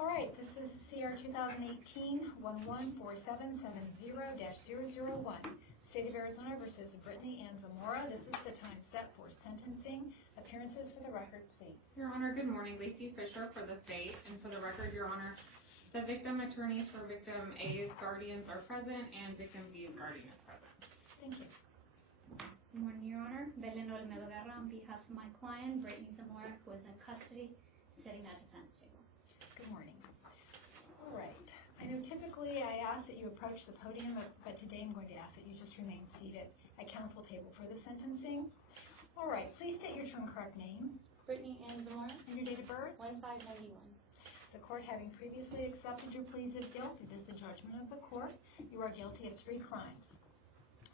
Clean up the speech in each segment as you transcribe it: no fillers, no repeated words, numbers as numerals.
All right, this is CR 2018-114770-001, State of Arizona versus Brittany Zamora. This is the time set for sentencing. Appearances for the record, please. Your Honor, good morning. Lacey Fisher for the state. And for the record, Your Honor, the victim attorneys for victim A's guardians are present and victim B's guardian is present. Thank you. Good morning, Your Honor. Belen Olmedo Guerra on behalf of my client, Brittany Zamora, who is in custody, sitting at defense table. Good morning. All right. I know typically I ask that you approach the podium, but today I'm going to ask that you just remain seated at counsel table for the sentencing. All right. Please state your true and correct name. Brittany Zamora, And your date of birth. 1591. The court having previously accepted your pleas of guilt, it is the judgment of the court. You are guilty of 3 crimes.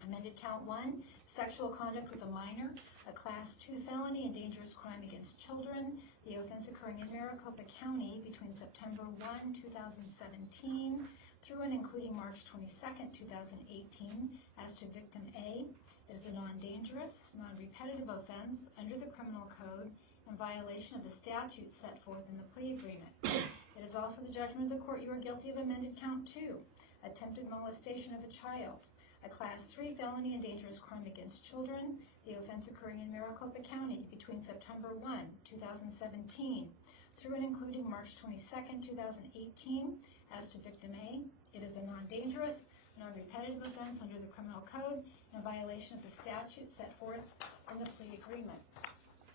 Amended count 1, sexual conduct with a minor, a class 2 felony and dangerous crime against children. The offense occurring in Maricopa County between September 1, 2017 through and including March 22nd, 2018 as to victim A. It is a non-dangerous, non-repetitive offense under the criminal code in violation of the statutes set forth in the plea agreement. It is also the judgment of the court you are guilty of amended count 2, attempted molestation of a child, a class 3 felony and dangerous crime against children, the offense occurring in Maricopa County between September 1, 2017 through and including March 22nd, 2018 as to victim A. It is a non-dangerous, non-repetitive offense under the criminal code in violation of the statute set forth in the plea agreement.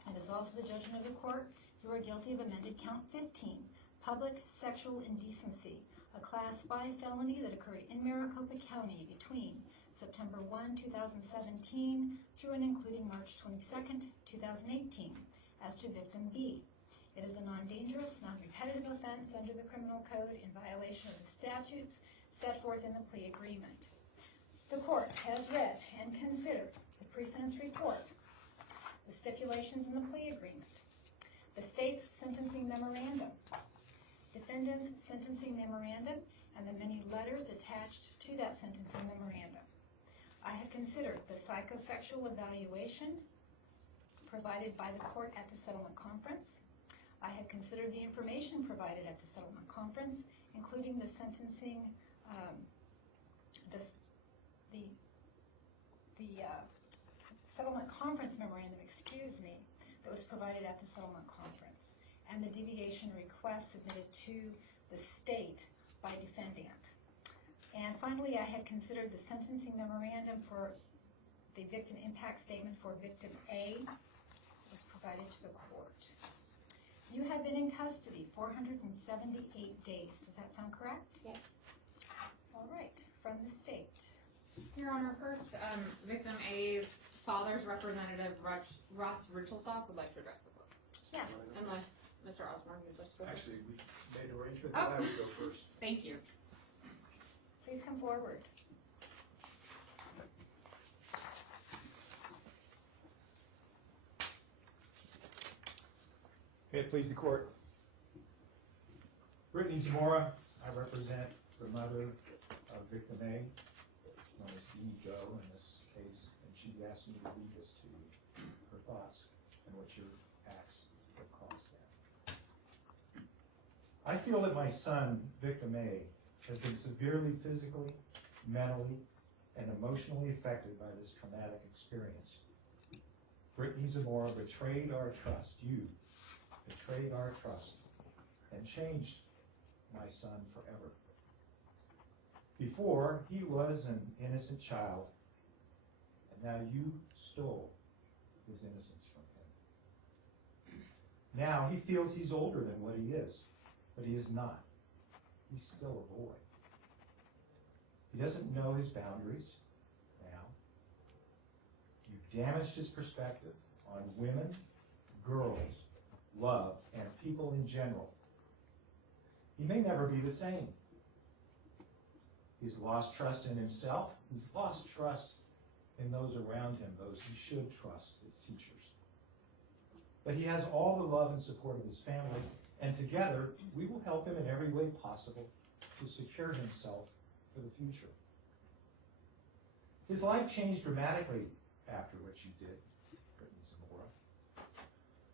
It is also the judgment of the court you are guilty of amended count 15, public sexual indecency, a class 5 felony that occurred in Maricopa County between September 1, 2017 through and including March 22nd, 2018 as to victim B. It is a non-dangerous, non-repetitive offense under the criminal code in violation of the statutes set forth in the plea agreement. The court has read and considered the pre-sentence report, the stipulations in the plea agreement, the state's sentencing memorandum, defendant's sentencing memorandum, and the many letters attached to that sentencing memorandum. I have considered the psychosexual evaluation provided by the court at the settlement conference. I have considered the information provided at the settlement conference, including the sentencing, settlement conference memorandum, that was provided at the settlement conference, and the deviation request submitted to the state by defendant. And finally, I have considered the sentencing memorandum for the victim impact statement for victim A that was provided to the court. You have been in custody 478 days. Does that sound correct? Yes. All right. From the state. Your Honor, first, victim A's father's representative, Ross Richelsoff, would like to address the court. Yes. Unless Mr. Osborne would like to go first. Actually, we made an arrangement that I would go first. Thank you. Please come forward. May it please the court. Brittany Zamora, I represent the mother of victim A, known as Dee Joe in this case, and she's asked me to read this to you, her thoughts and what your acts have caused that. I feel that my son, victim A, has been severely physically, mentally, and emotionally affected by this traumatic experience. Brittany Zamora betrayed our trust. You betrayed our trust and changed my son forever. Before, he was an innocent child, and now you stole his innocence from him. Now he feels he's older than what he is, but he is not. He's still a boy. He doesn't know his boundaries now. You've damaged his perspective on women, girls, love, and people in general. He may never be the same. He's lost trust in himself. He's lost trust in those around him, those he should trust, his teachers. But he has all the love and support of his family, and together we will help him in every way possible to secure himself for the future. His life changed dramatically after what you did, Brittany Zamora.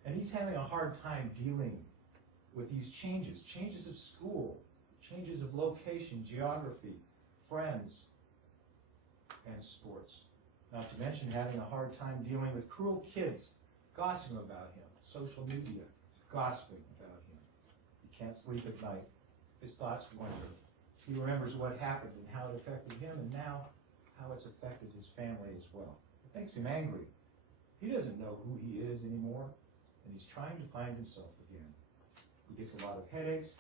And he's having a hard time dealing with these changes of school, changes of location, geography, friends, and sports. Not to mention having a hard time dealing with cruel kids gossiping about him, social media gossiping about him. He can't sleep at night. His thoughts wander. He remembers what happened and how it affected him, and now how it's affected his family as well. It makes him angry. He doesn't know who he is anymore, and he's trying to find himself again. He gets a lot of headaches.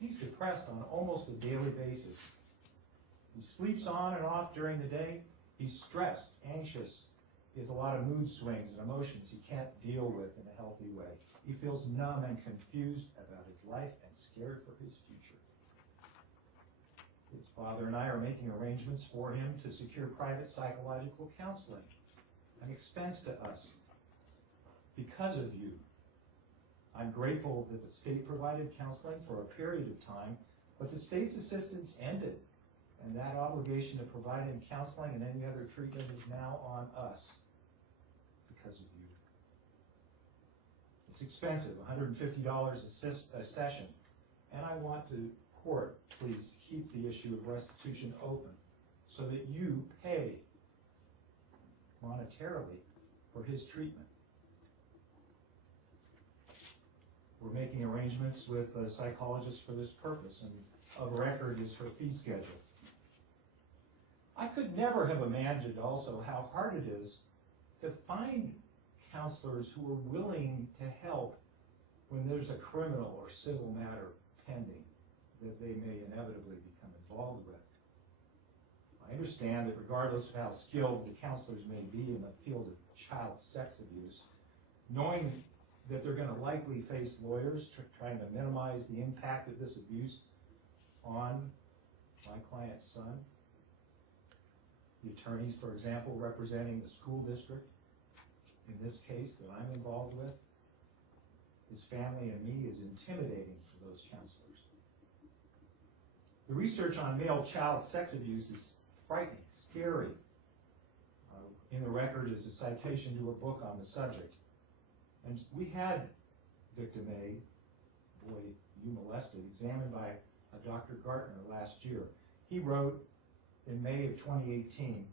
He's depressed on almost a daily basis. He sleeps on and off during the day. He's stressed, anxious. He has a lot of mood swings and emotions he can't deal with in a healthy way. He feels numb and confused about his life and scared for his future. His father and I are making arrangements for him to secure private psychological counseling, an expense to us, because of you. I'm grateful that the state provided counseling for a period of time, but the state's assistance ended, and that obligation to provide him counseling and any other treatment is now on us because of you. It's expensive, $150 a session, and I want to court, please keep the issue of restitution open so that you pay monetarily for his treatment. We're making arrangements with a psychologist for this purpose, and of record is her fee schedule. I could never have imagined also how hard it is to find counselors who are willing to help when there's a criminal or civil matter pending that they may inevitably become involved with. I understand that regardless of how skilled the counselors may be in the field of child sex abuse, knowing that they're going to likely face lawyers trying to minimize the impact of this abuse on my client's son, the attorneys, for example, representing the school district in this case that I'm involved with, his family and me, is intimidating for those counselors. The research on male child sex abuse is frightening, scary. In the record is a citation to a book on the subject. And we had victim A, boy you molested, examined by a Dr. Gartner last year. He wrote in May of 2018,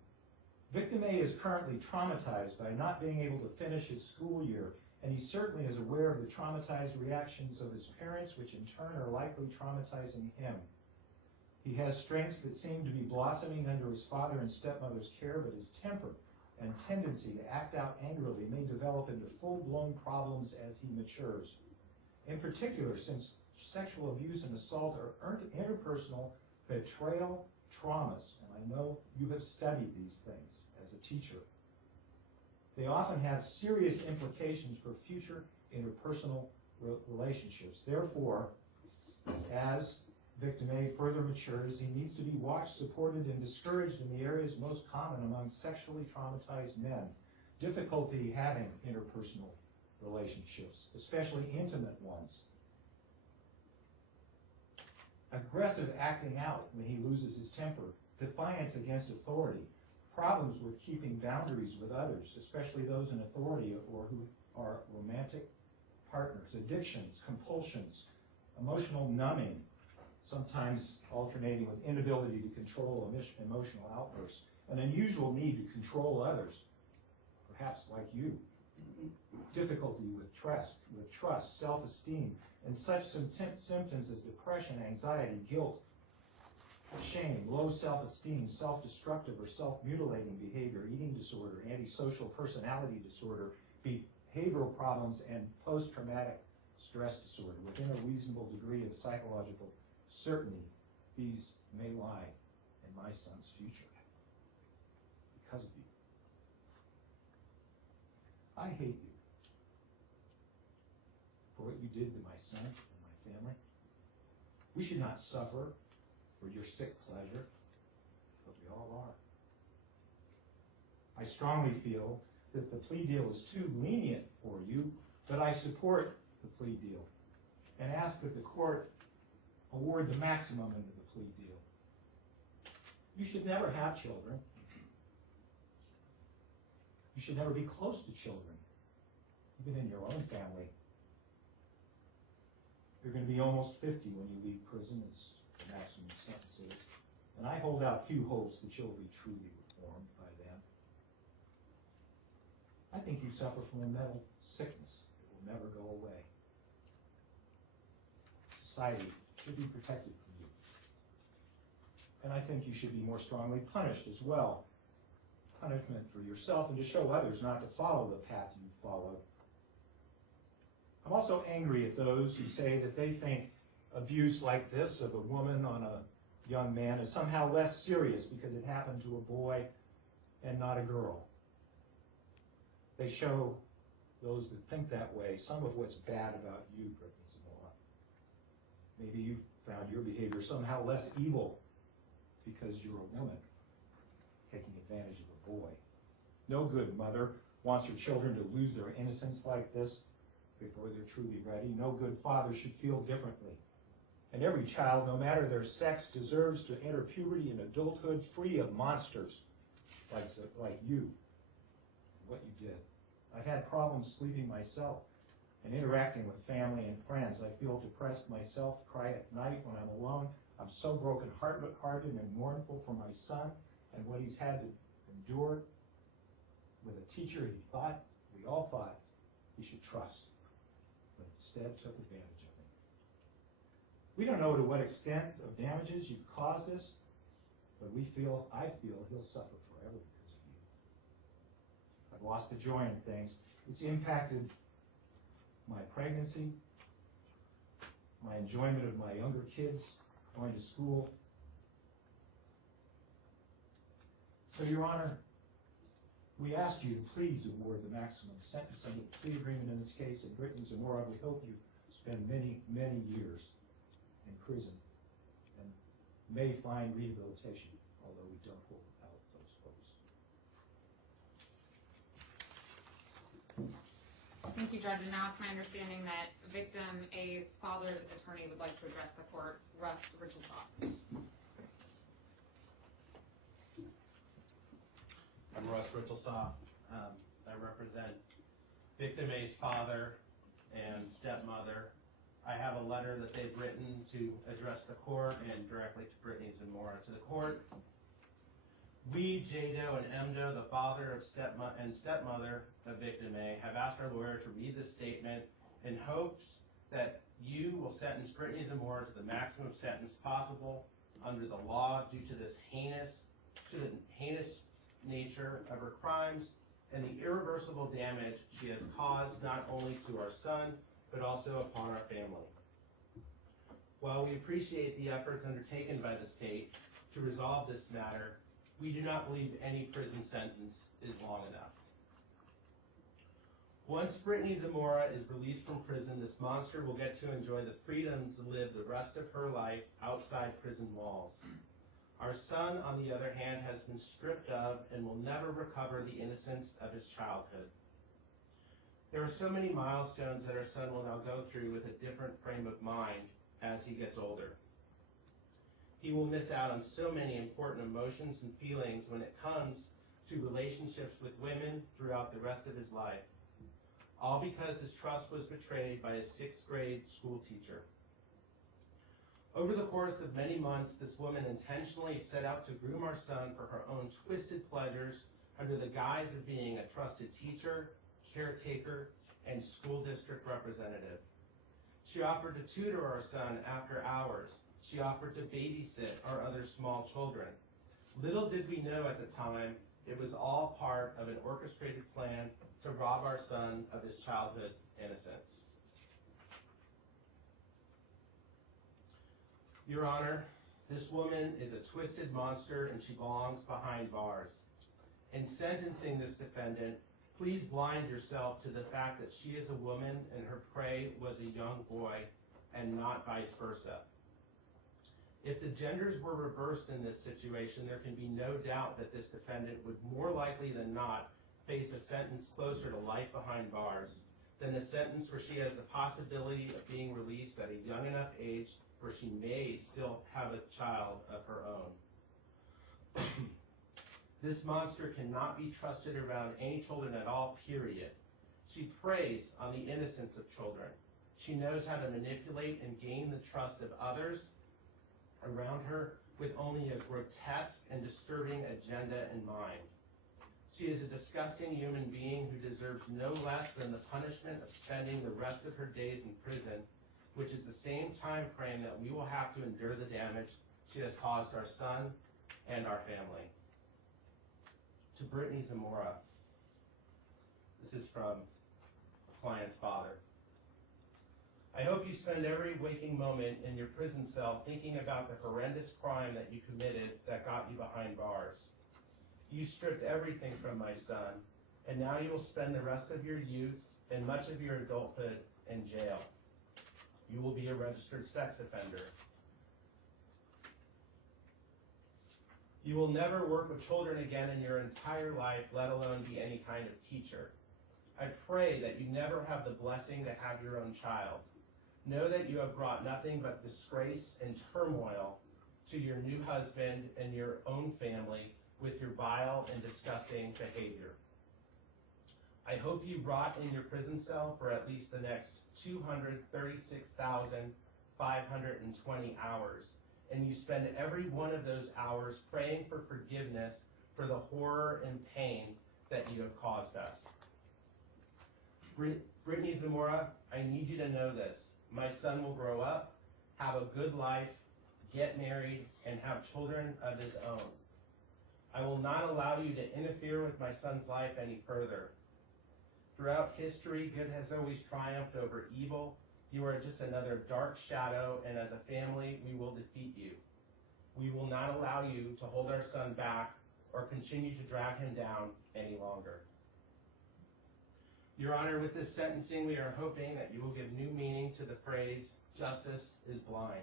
victim A is currently traumatized by not being able to finish his school year, and he certainly is aware of the traumatized reactions of his parents, which in turn are likely traumatizing him. He has strengths that seem to be blossoming under his father and stepmother's care, but his temper and tendency to act out angrily may develop into full-blown problems as he matures. In particular, since sexual abuse and assault are interpersonal betrayal traumas, and I know you have studied these things as a teacher, they often have serious implications for future interpersonal relationships. Therefore, as victim A further matures, he needs to be watched, supported, and discouraged in the areas most common among sexually traumatized men. Difficulty having interpersonal relationships, especially intimate ones. Aggressive acting out when he loses his temper. Defiance against authority. Problems with keeping boundaries with others, especially those in authority or who are romantic partners. Addictions, compulsions, emotional numbing, sometimes alternating with inability to control emotional outbursts, an unusual need to control others, perhaps like you, difficulty with trust, self-esteem, and such symptoms as depression, anxiety, guilt, shame, low self-esteem, self-destructive or self-mutilating behavior, eating disorder, antisocial personality disorder, behavioral problems, and post-traumatic stress disorder. Within a reasonable degree of psychological certainty, these may lie in my son's future because of you. I hate you for what you did to my son and my family. We should not suffer for your sick pleasure, but we all are. I strongly feel that the plea deal is too lenient for you, but I support the plea deal and ask that the court award the maximum under the plea deal. You should never have children. You should never be close to children, even in your own family. You're going to be almost 50 when you leave prison, as the maximum sentence is. And I hold out few hopes that you'll be truly reformed by then. I think you suffer from a mental sickness that will never go away. Society should be protected from you. And I think you should be more strongly punished as well. Punishment for yourself and to show others not to follow the path you follow. I'm also angry at those who say that they think abuse like this of a woman on a young man is somehow less serious because it happened to a boy and not a girl. They show those that think that way some of what's bad about you, Brittany Zamora. Maybe you found your behavior somehow less evil because you're a woman taking advantage of a boy. No good mother wants her children to lose their innocence like this before they're truly ready. No good father should feel differently. And every child, no matter their sex, deserves to enter puberty and adulthood free of monsters like you, what you did. I've had problems sleeping myself and interacting with family and friends. I feel depressed myself, cry at night when I'm alone. I'm so broken-hearted and mournful for my son and what he's had to endure with a teacher we all thought he should trust, but instead took advantage of him. We don't know to what extent of damages you've caused us, but I feel he'll suffer forever because of you. I've lost the joy in things. It's impacted my pregnancy, my enjoyment of my younger kids going to school. So, Your Honor, we ask you to please award the maximum sentence under the plea agreement in this case, and Brittany Zamora, we hope you spend many, many years in prison and may find rehabilitation, although we don't hold out those hopes. Thank you, Judge. And now it's my understanding that victim A's father's attorney would like to address the court, Russ Richelsaw. I'm Russ Richelsaw. I represent victim A's father and stepmother. I have a letter that they've written to address the court and directly to Brittany Zamora. To the court, we, J-Do and M-Do, the father of stepmother of victim A, have asked our lawyer to read this statement in hopes that you will sentence Brittany Zamora to the maximum sentence possible under the law due to the heinous nature of her crimes and the irreversible damage she has caused not only to our son, but also upon our family. While we appreciate the efforts undertaken by the state to resolve this matter, we do not believe any prison sentence is long enough. Once Brittany Zamora is released from prison, this monster will get to enjoy the freedom to live the rest of her life outside prison walls. Our son, on the other hand, has been stripped of and will never recover the innocence of his childhood. There are so many milestones that our son will now go through with a different frame of mind as he gets older. He will miss out on so many important emotions and feelings when it comes to relationships with women throughout the rest of his life, all because his trust was betrayed by a 6th grade school teacher. Over the course of many months, this woman intentionally set out to groom our son for her own twisted pleasures under the guise of being a trusted teacher, caretaker, and school district representative. She offered to tutor our son after hours. She offered to babysit our other small children. Little did we know at the time, it was all part of an orchestrated plan to rob our son of his childhood innocence. Your Honor, this woman is a twisted monster and she belongs behind bars. In sentencing this defendant, please blind yourself to the fact that she is a woman and her prey was a young boy and not vice versa. If the genders were reversed in this situation, there can be no doubt that this defendant would more likely than not face a sentence closer to life behind bars than a sentence where she has the possibility of being released at a young enough age where she may still have a child of her own. This monster cannot be trusted around any children at all, period. She preys on the innocence of children. She knows how to manipulate and gain the trust of others around her with only a grotesque and disturbing agenda in mind. She is a disgusting human being who deserves no less than the punishment of spending the rest of her days in prison, which is the same time frame that we will have to endure the damage she has caused our son and our family. To Brittany Zamora, this is from the client's father. I hope you spend every waking moment in your prison cell thinking about the horrendous crime that you committed that got you behind bars. You stripped everything from my son, and now you will spend the rest of your youth and much of your adulthood in jail. You will be a registered sex offender. You will never work with children again in your entire life, let alone be any kind of teacher. I pray that you never have the blessing to have your own child. Know that you have brought nothing but disgrace and turmoil to your new husband and your own family with your vile and disgusting behavior. I hope you rot in your prison cell for at least the next 236,520 hours, and you spend every one of those hours praying for forgiveness for the horror and pain that you have caused us. Brittany Zamora, I need you to know this. My son will grow up, have a good life, get married, and have children of his own. I will not allow you to interfere with my son's life any further. Throughout history, good has always triumphed over evil. You are just another dark shadow, and as a family, we will defeat you. We will not allow you to hold our son back or continue to drag him down any longer. Your Honor, with this sentencing, we are hoping that you will give new meaning to the phrase, justice is blind.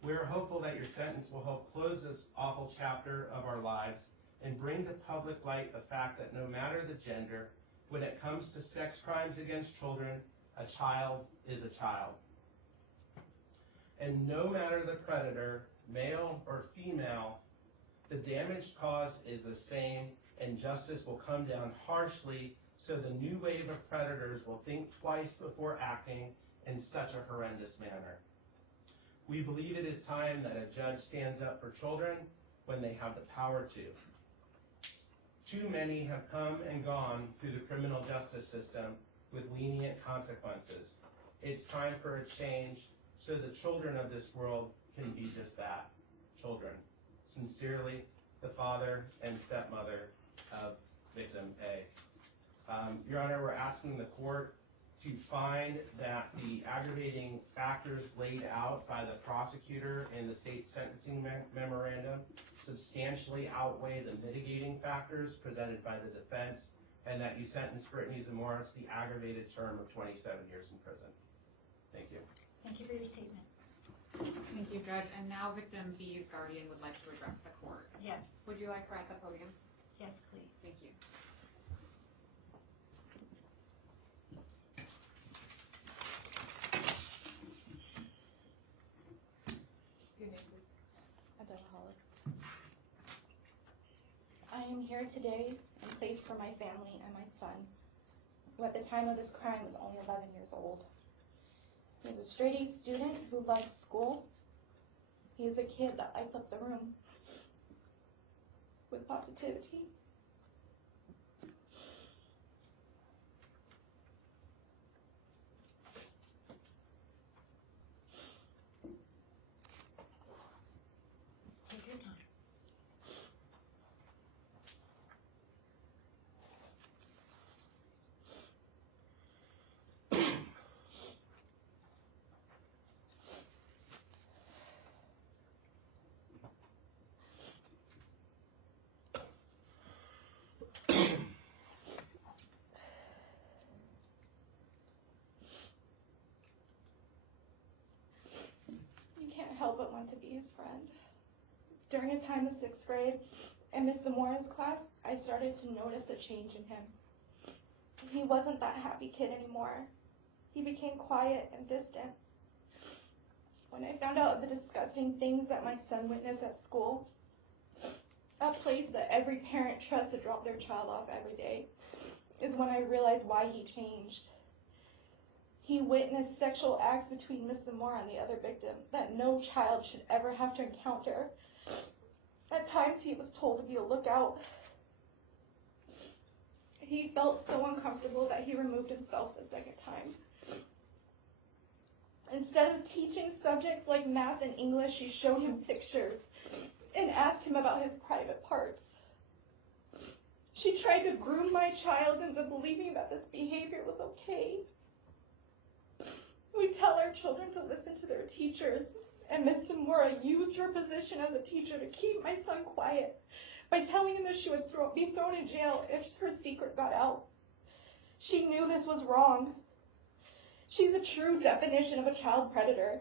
We are hopeful that your sentence will help close this awful chapter of our lives and bring to public light the fact that no matter the gender, when it comes to sex crimes against children, a child is a child. And no matter the predator, male or female, the damage caused is the same, and justice will come down harshly so the new wave of predators will think twice before acting in such a horrendous manner. We believe it is time that a judge stands up for children when they have the power to. Too many have come and gone through the criminal justice system with lenient consequences. It's time for a change so the children of this world can be just that, children. Sincerely, the father and stepmother of victim A. Your Honor, we're asking the court to find that the aggravating factors laid out by the prosecutor in the state sentencing memorandum substantially outweigh the mitigating factors presented by the defense, and that you sentence Brittany Zamora to the aggravated term of 27 years in prison. Thank you. Thank you for your statement. Thank you, Judge. And now victim B's guardian would like to address the court. Yes, Would you like her at the podium? yes, please. Thank you. Your name, please. Adaholic. I am here today in place for my family and my son, who at the time of this crime was only 11 years old. He is a straight-A student who loves school. He is a kid that lights up the room with positivity. Take your time. You can't help but want to be his friend. During a time of 6th grade, in Miss Zamora's class, I started to notice a change in him. He wasn't that happy kid anymore. He became quiet and distant. When I found out of the disgusting things that my son witnessed at school, a place that every parent trusts to drop their child off every day, is when I realized why he changed. He witnessed sexual acts between Miss Zamora and the other victim that no child should ever have to encounter. At times, he was told to be a lookout. He felt so uncomfortable that he removed himself the second time. Instead of teaching subjects like math and English, she showed him pictures and asked him about his private parts. She tried to groom my child into believing that this behavior was okay. We tell our children to listen to their teachers, and Miss Zamora used her position as a teacher to keep my son quiet by telling him that she would be thrown in jail if her secret got out. She knew this was wrong. She's a true definition of a child predator.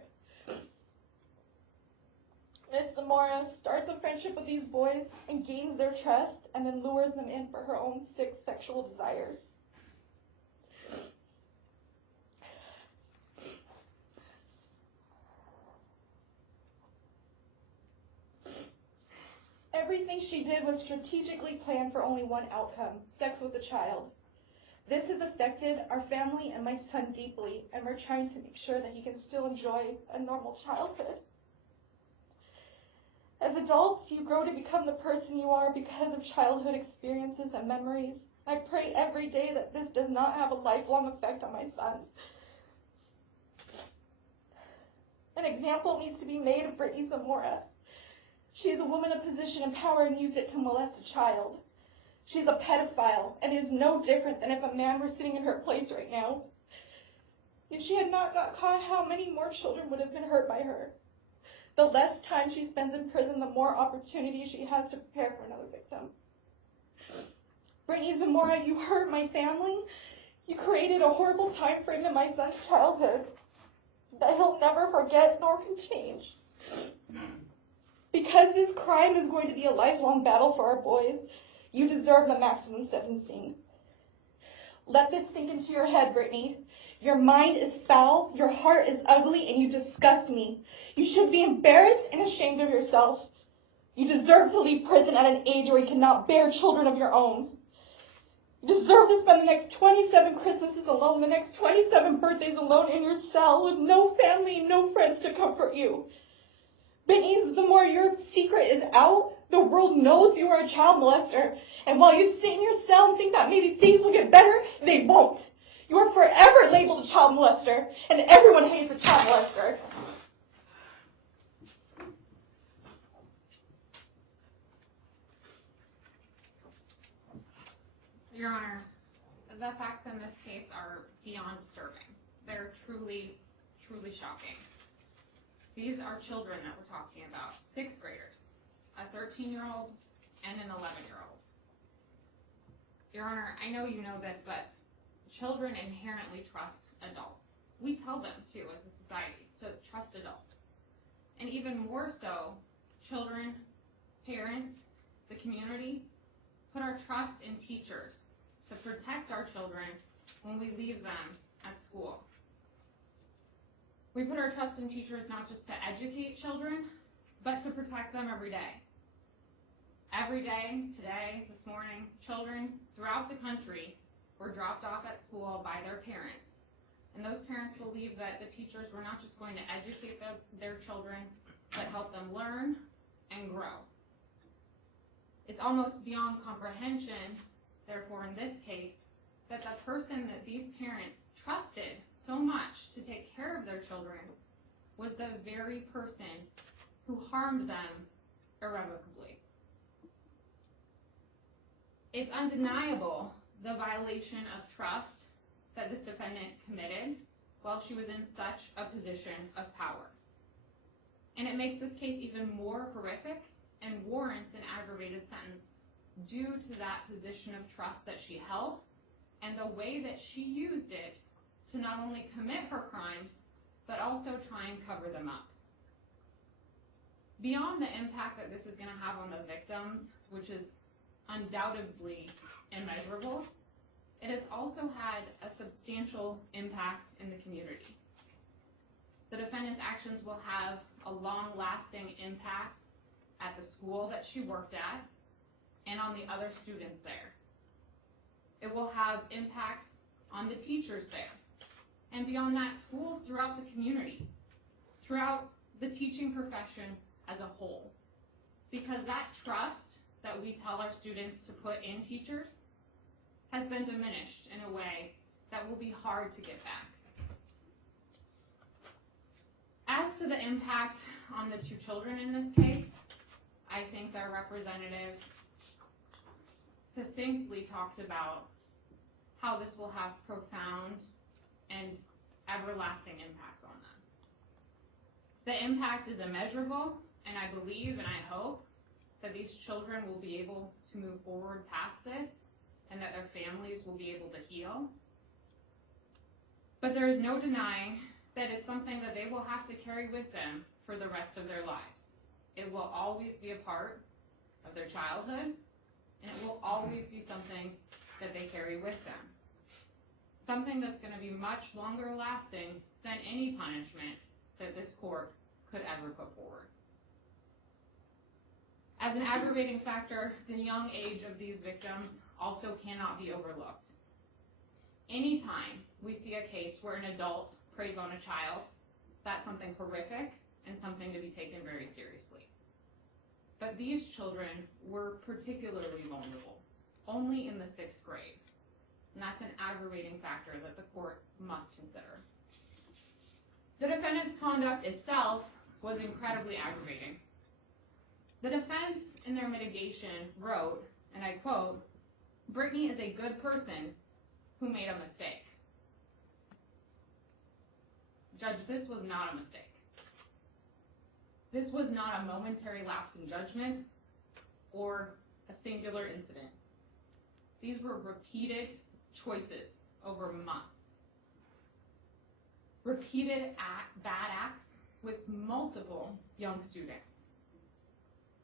Miss Zamora starts a friendship with these boys and gains their trust and then lures them in for her own sick sexual desires. Everything she did was strategically planned for only one outcome: sex with a child. This has affected our family and my son deeply, and we're trying to make sure that he can still enjoy a normal childhood. As adults, you grow to become the person you are because of childhood experiences and memories. I pray every day that this does not have a lifelong effect on my son. An example needs to be made of Brittany Zamora. She is a woman of position and power and used it to molest a child. She's a pedophile and is no different than if a man were sitting in her place right now. If she had not got caught, how many more children would have been hurt by her? The less time she spends in prison, the more opportunity she has to prepare for another victim. Brittany Zamora, you hurt my family. You created a horrible time frame in my son's childhood that he'll never forget nor can change. Because this crime is going to be a lifelong battle for our boys, you deserve the maximum sentencing. Let this sink into your head, Brittany. Your mind is foul, your heart is ugly, and you disgust me. You should be embarrassed and ashamed of yourself. You deserve to leave prison at an age where you cannot bear children of your own. You deserve to spend the next 27 Christmases alone, the next 27 birthdays alone in your cell with no family and no friends to comfort you. Brittany Zamora, your secret is out. The world knows you are a child molester. And while you sit in your cell and think that maybe things will get better, they won't. You are forever labeled a child molester, and everyone hates a child molester. Your Honor, the facts in this case are beyond disturbing. They're truly, truly shocking. These are children that we're talking about, 6th graders, a 13-year-old and an 11-year-old. Your Honor, I know you know this, but children inherently trust adults. We tell them to, as a society, to trust adults. And even more so, children, parents, the community, put our trust in teachers to protect our children when we leave them at school. We put our trust in teachers not just to educate children, but to protect them every day. Every day, today, this morning, children throughout the country were dropped off at school by their parents. And those parents believed that the teachers were not just going to educate their children, but help them learn and grow. It's almost beyond comprehension, therefore in this case, that the person that these parents trusted so much to take care of their children was the very person who harmed them irrevocably. It's undeniable the violation of trust that this defendant committed while she was in such a position of power. And it makes this case even more horrific and warrants an aggravated sentence due to that position of trust that she held and the way that she used it to not only commit her crimes, but also try and cover them up. Beyond the impact that this is going to have on the victims, which is undoubtedly immeasurable, it has also had a substantial impact in the community. The defendant's actions will have a long-lasting impact at the school that she worked at and on the other students there. It will have impacts on the teachers there and beyond that, schools throughout the community, throughout the teaching profession as a whole. Because that trust that we tell our students to put in teachers has been diminished in a way that will be hard to get back. As to the impact on the two children in this case, I think their representatives succinctly talked about how this will have profound and everlasting impacts on them. The impact is immeasurable, and I believe and I hope that these children will be able to move forward past this and that their families will be able to heal. But there is no denying that it's something that they will have to carry with them for the rest of their lives. It will always be a part of their childhood, and it will always be something that they carry with them. Something that's going to be much longer lasting than any punishment that this court could ever put forward. As an aggravating factor, the young age of these victims also cannot be overlooked. Anytime we see a case where an adult preys on a child, that's something horrific and something to be taken very seriously. But these children were particularly vulnerable, only in the 6th grade. And that's an aggravating factor that the court must consider. The defendant's conduct itself was incredibly aggravating. The defense in their mitigation wrote, and I quote, "Brittany is a good person who made a mistake." Judge, this was not a mistake. This was not a momentary lapse in judgment or a singular incident. These were repeated choices over months. Repeated bad acts with multiple young students.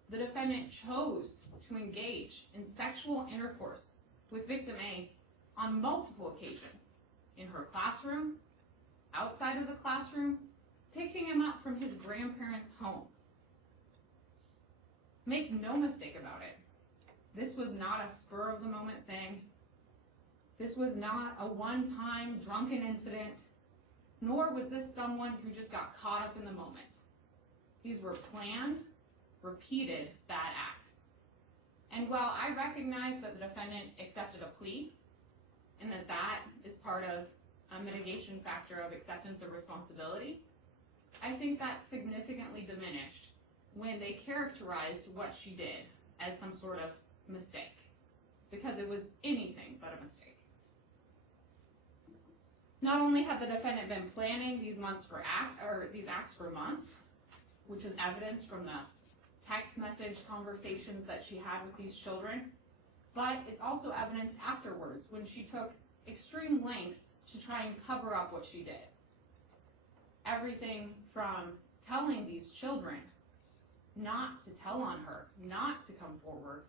The defendant chose to engage in sexual intercourse with victim A on multiple occasions, in her classroom, outside of the classroom, picking him up from his grandparents' home. Make no mistake about it. This was not a spur-of-the-moment thing. This was not a one-time drunken incident, nor was this someone who just got caught up in the moment. These were planned, repeated bad acts. And while I recognize that the defendant accepted a plea, and that is part of a mitigation factor of acceptance of responsibility, I think that's significantly diminished when they characterized what she did as some sort of mistake, because it was anything but a mistake. Not only had the defendant been planning these acts for months, which is evidence from the text message conversations that she had with these children, but it's also evidence afterwards when she took extreme lengths to try and cover up what she did. Everything from telling these children not to tell on her, not to come forward,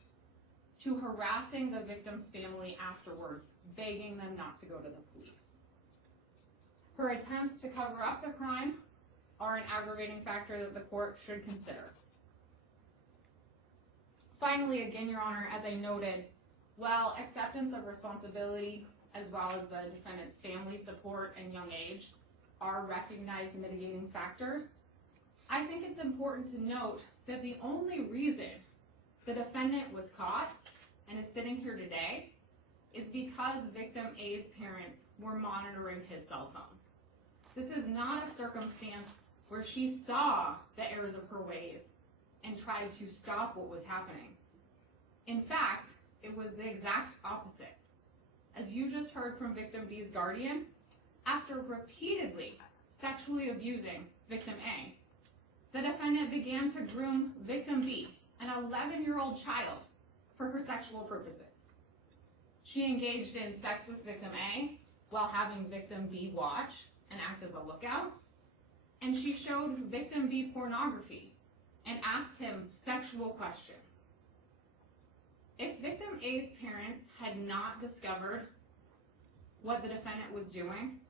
to harassing the victim's family afterwards, begging them not to go to the police. Her attempts to cover up the crime are an aggravating factor that the court should consider. Finally, again, Your Honor, as I noted, while acceptance of responsibility as well as the defendant's family support and young age are recognized mitigating factors, I think it's important to note that the only reason the defendant was caught and is sitting here today is because victim A's parents were monitoring his cell phone. This is not a circumstance where she saw the errors of her ways and tried to stop what was happening. In fact, it was the exact opposite. As you just heard from victim B's guardian, after repeatedly sexually abusing victim A, the defendant began to groom victim B, an 11-year-old child, for her sexual purposes. She engaged in sex with victim A while having victim B watch and act as a lookout, and she showed victim B pornography and asked him sexual questions. If victim A's parents had not discovered what the defendant was doing,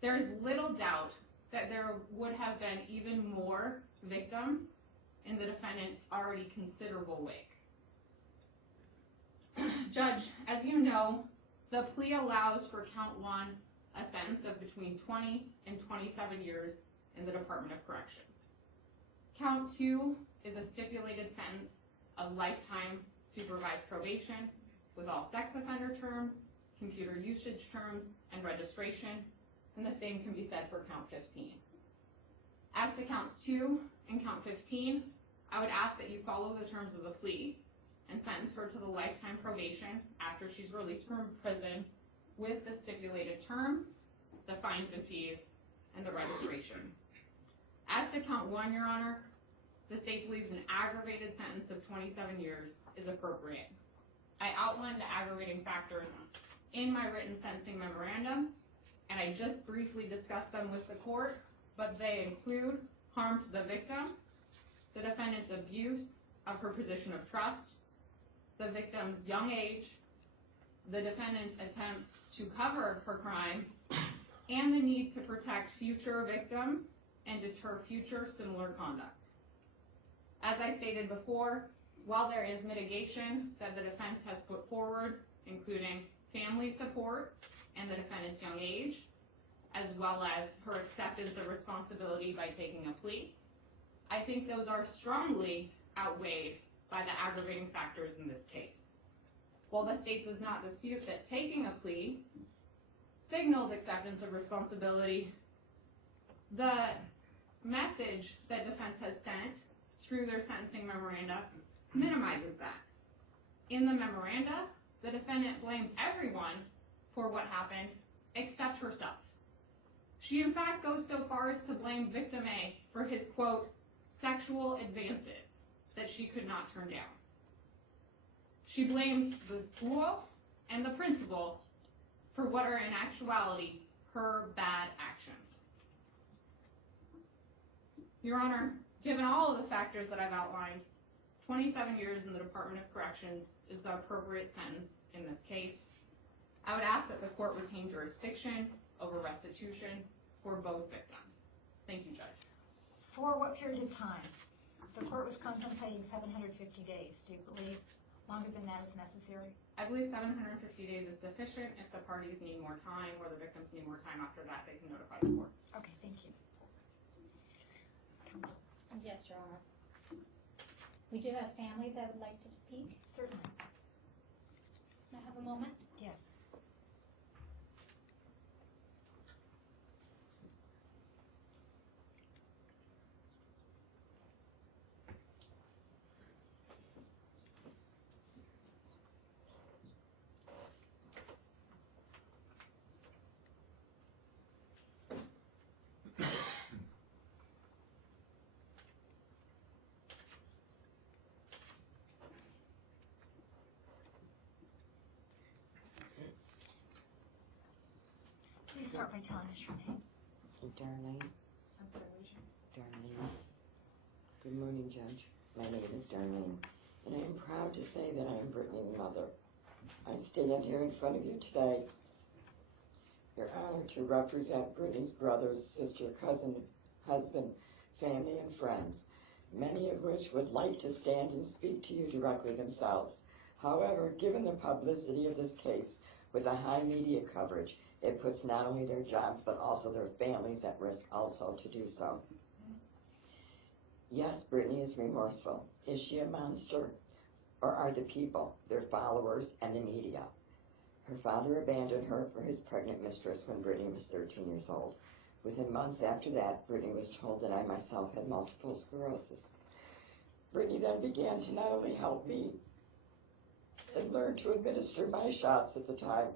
there is little doubt that there would have been even more victims in the defendant's already considerable wake. Judge, as you know, the plea allows for count 1 a sentence of between 20 and 27 years in the Department of Corrections. Count 2 is a stipulated sentence of lifetime supervised probation with all sex offender terms, computer usage terms, and registration, and the same can be said for count 15. As to counts 2 and count 15, I would ask that you follow the terms of the plea and sentence her to the lifetime probation after she's released from prison with the stipulated terms, the fines and fees, and the registration. As to count 1, Your Honor, the state believes an aggravated sentence of 27 years is appropriate. I outlined the aggravating factors in my written sentencing memorandum, and I just briefly discussed them with the court, but they include harm to the victim, the defendant's abuse of her position of trust, the victim's young age, the defendant's attempts to cover her crime, and the need to protect future victims and deter future similar conduct. As I stated before, while there is mitigation that the defense has put forward, including family support and the defendant's young age, as well as her acceptance of responsibility by taking a plea, I think those are strongly outweighed by the aggravating factors in this case. While the state does not dispute that taking a plea signals acceptance of responsibility, the message that defense has sent through their sentencing memoranda minimizes that. In the memoranda, the defendant blames everyone for what happened except herself. She in fact goes so far as to blame victim A for his, quote, sexual advances that she could not turn down. She blames the school and the principal for what are in actuality her bad actions. Your Honor, given all of the factors that I've outlined, 27 years in the Department of Corrections is the appropriate sentence in this case. I would ask that the court retain jurisdiction over restitution for both victims. Thank you, Judge. For what period of time? The court was contemplating 750 days. Do you believe longer than that is necessary? I believe 750 days is sufficient. If the parties need more time or the victims need more time after that, they can notify the court. Okay, thank you. Counsel. Yes, Your Honor. We do have family that would like to speak. Certainly. Can I have a moment? Yes. Please start by telling us your name. Darlene. I'm sorry, what is your Darlene. Good morning, Judge. My name is Darlene, and I am proud to say that I am Brittany's mother. I stand here in front of you today. You're honored to represent Brittany's brothers, sister, cousin, husband, family, and friends, many of which would like to stand and speak to you directly themselves. However, given the publicity of this case with the high media coverage, it puts not only their jobs but also their families at risk also to do so. Yes, Brittany is remorseful. Is she a monster? Or are the people, their followers, and the media? Her father abandoned her for his pregnant mistress when Brittany was 13 years old. Within months after that, Brittany was told that I myself had multiple sclerosis. Brittany then began to not only help me and learn to administer my shots at the time,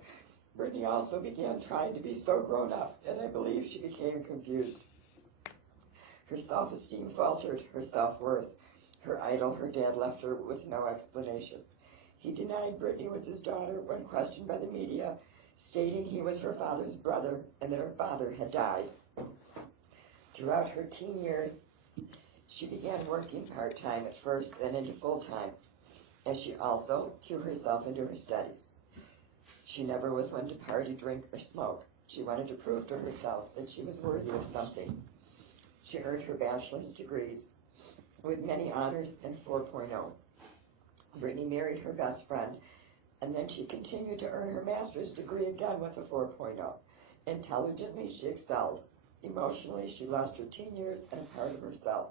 Brittany also began trying to be so grown up, and I believe she became confused. Her self-esteem faltered, her self-worth. Her idol, her dad, left her with no explanation. He denied Brittany was his daughter when questioned by the media, stating he was her father's brother and that her father had died. Throughout her teen years, she began working part-time at first, then into full-time, as she also threw herself into her studies. She never was one to party, drink, or smoke. She wanted to prove to herself that she was worthy of something. She earned her bachelor's degrees with many honors and 4.0. Brittany married her best friend, and then she continued to earn her master's degree again with a 4.0. Intelligently, she excelled. Emotionally, she lost her teen years and a part of herself.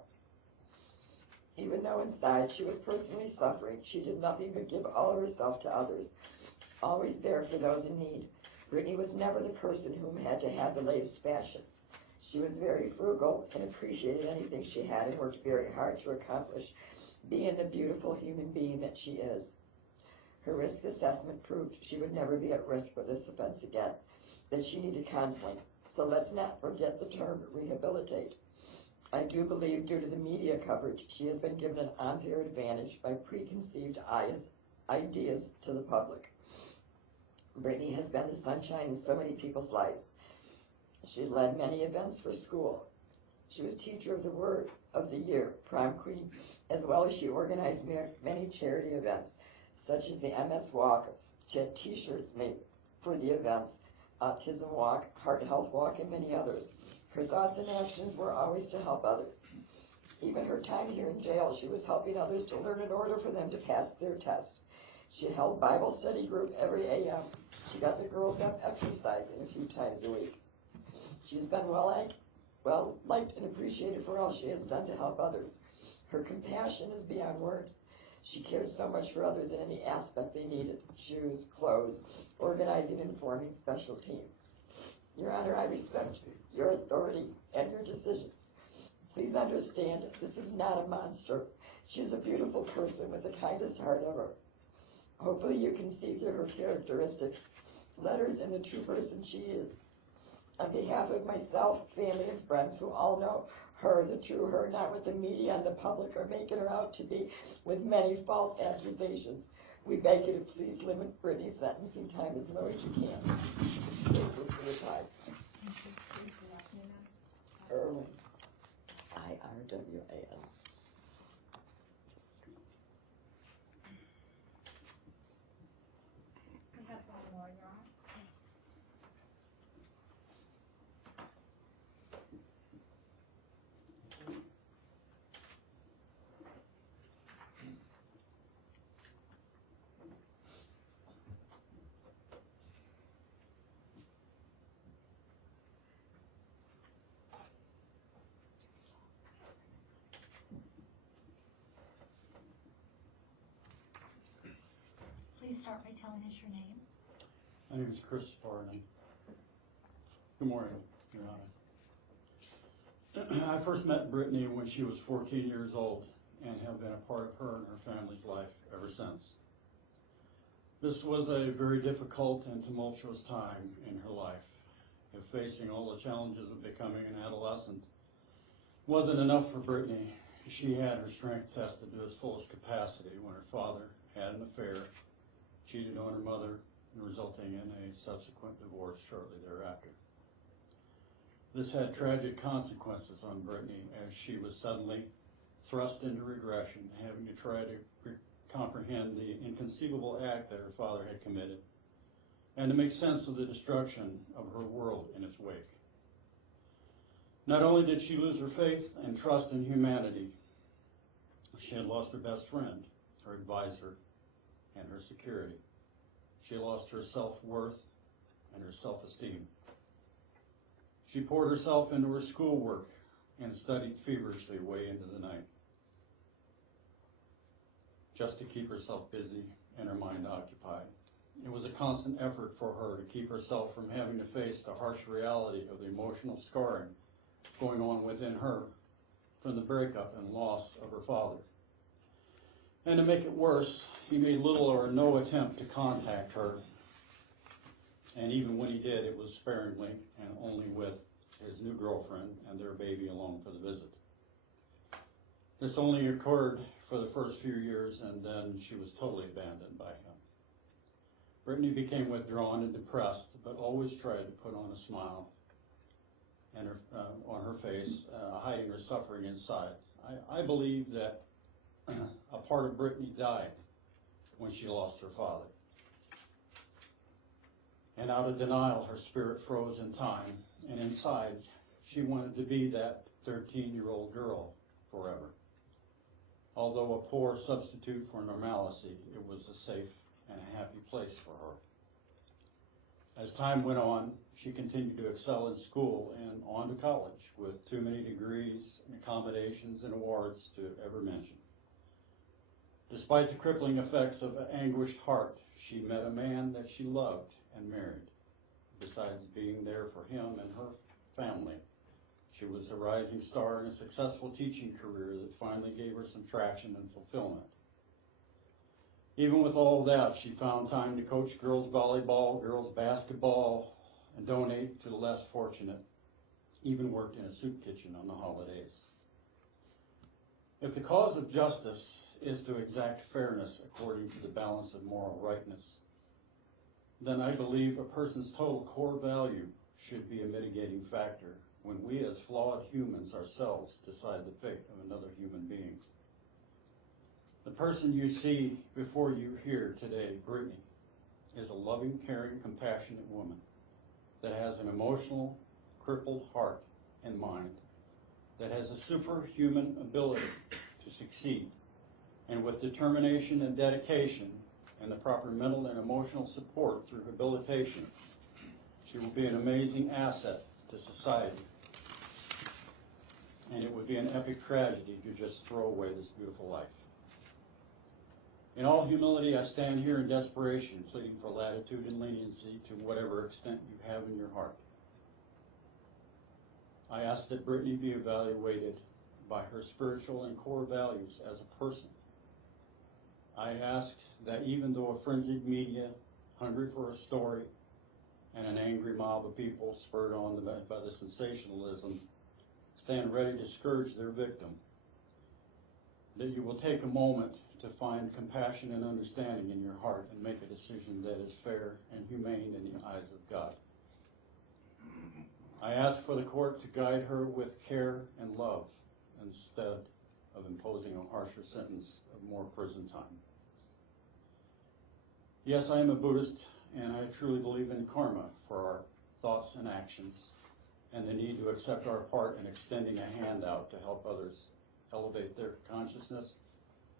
Even though inside she was personally suffering, she did nothing but give all of herself to others, always there for those in need. Brittany was never the person whom had to have the latest fashion. She was very frugal and appreciated anything she had and worked very hard to accomplish being the beautiful human being that she is. Her risk assessment proved she would never be at risk for this offense again, that she needed counseling. So let's not forget the term rehabilitate. I do believe due to the media coverage, she has been given an unfair advantage by preconceived ideas to the public. Brittany has been the sunshine in so many people's lives. She led many events for school. She was Teacher of the Word of the Year, Prom Queen, as well as she organized many charity events, such as the MS Walk. She had t-shirts made for the events, Autism Walk, Heart Health Walk, and many others. Her thoughts and actions were always to help others. Even her time here in jail, she was helping others to learn in order for them to pass their test. She held Bible study group every AM. She got the girls up exercising a few times a week. She's been well liked and appreciated for all she has done to help others. Her compassion is beyond words. She cared so much for others in any aspect they needed: shoes, clothes, organizing and forming special teams. Your Honor, I respect your authority and your decisions. Please understand, this is not a monster. She is a beautiful person with the kindest heart ever. Hopefully you can see through her characteristics, letters, and the true person she is. On behalf of myself, family, and friends who all know her, the true her, not what the media and the public are making her out to be with many false accusations, we beg you to please limit Brittany's sentencing time as low as you can. Thank you for your time. Irwin. IRWAN. We have one more, Your Honor. Yes. Please start by telling us your name. My name is Chris Barnum. Good morning, Your Honor. I first met Brittany when she was 14 years old and have been a part of her and her family's life ever since. This was a very difficult and tumultuous time in her life. If facing all the challenges of becoming an adolescent wasn't enough for Brittany, she had her strength tested to its fullest capacity when her father had an affair, cheated on her mother, and resulting in a subsequent divorce shortly thereafter. This had tragic consequences on Brittany as she was suddenly thrust into regression, having to try to comprehend the inconceivable act that her father had committed, and to make sense of the destruction of her world in its wake. Not only did she lose her faith and trust in humanity, she had lost her best friend, her advisor, and her security. She lost her self-worth and her self-esteem. She poured herself into her schoolwork and studied feverishly way into the night, just to keep herself busy and her mind occupied. It was a constant effort for her to keep herself from having to face the harsh reality of the emotional scarring going on within her from the breakup and loss of her father. And to make it worse, he made little or no attempt to contact her. And even when he did, it was sparingly and only with his new girlfriend and their baby along for the visit. This only occurred for the first few years, and then she was totally abandoned by him. Brittany became withdrawn and depressed, but always tried to put on a smile and on her face, hiding her suffering inside. I believe that a part of Brittany died when she lost her father. And out of denial, her spirit froze in time, and inside, she wanted to be that 13-year-old girl forever. Although a poor substitute for normalcy, it was a safe and a happy place for her. As time went on, she continued to excel in school and on to college with too many degrees and accommodations and awards to ever mention. Despite the crippling effects of an anguished heart, she met a man that she loved and married. Besides being there for him and her family, she was a rising star in a successful teaching career that finally gave her some traction and fulfillment. Even with all of that, she found time to coach girls volleyball, girls basketball, and donate to the less fortunate. Even worked in a soup kitchen on the holidays. If the cause of justice is to exact fairness according to the balance of moral rightness, then I believe a person's total core value should be a mitigating factor when we as flawed humans ourselves decide the fate of another human being. The person you see before you here today, Brittany, is a loving, caring, compassionate woman that has an emotional, crippled heart and mind, that has a superhuman ability to succeed, and with determination and dedication and the proper mental and emotional support through rehabilitation, she will be an amazing asset to society. And it would be an epic tragedy to just throw away this beautiful life. In all humility, I stand here in desperation, pleading for latitude and leniency to whatever extent you have in your heart. I ask that Brittany be evaluated by her spiritual and core values as a person. I ask that even though a frenzied media, hungry for a story, and an angry mob of people spurred on by the sensationalism, stand ready to scourge their victim, that you will take a moment to find compassion and understanding in your heart and make a decision that is fair and humane in the eyes of God. I ask for the court to guide her with care and love instead of imposing a harsher sentence of more prison time. Yes, I am a Buddhist, and I truly believe in karma for our thoughts and actions, and the need to accept our part in extending a hand out to help others elevate their consciousness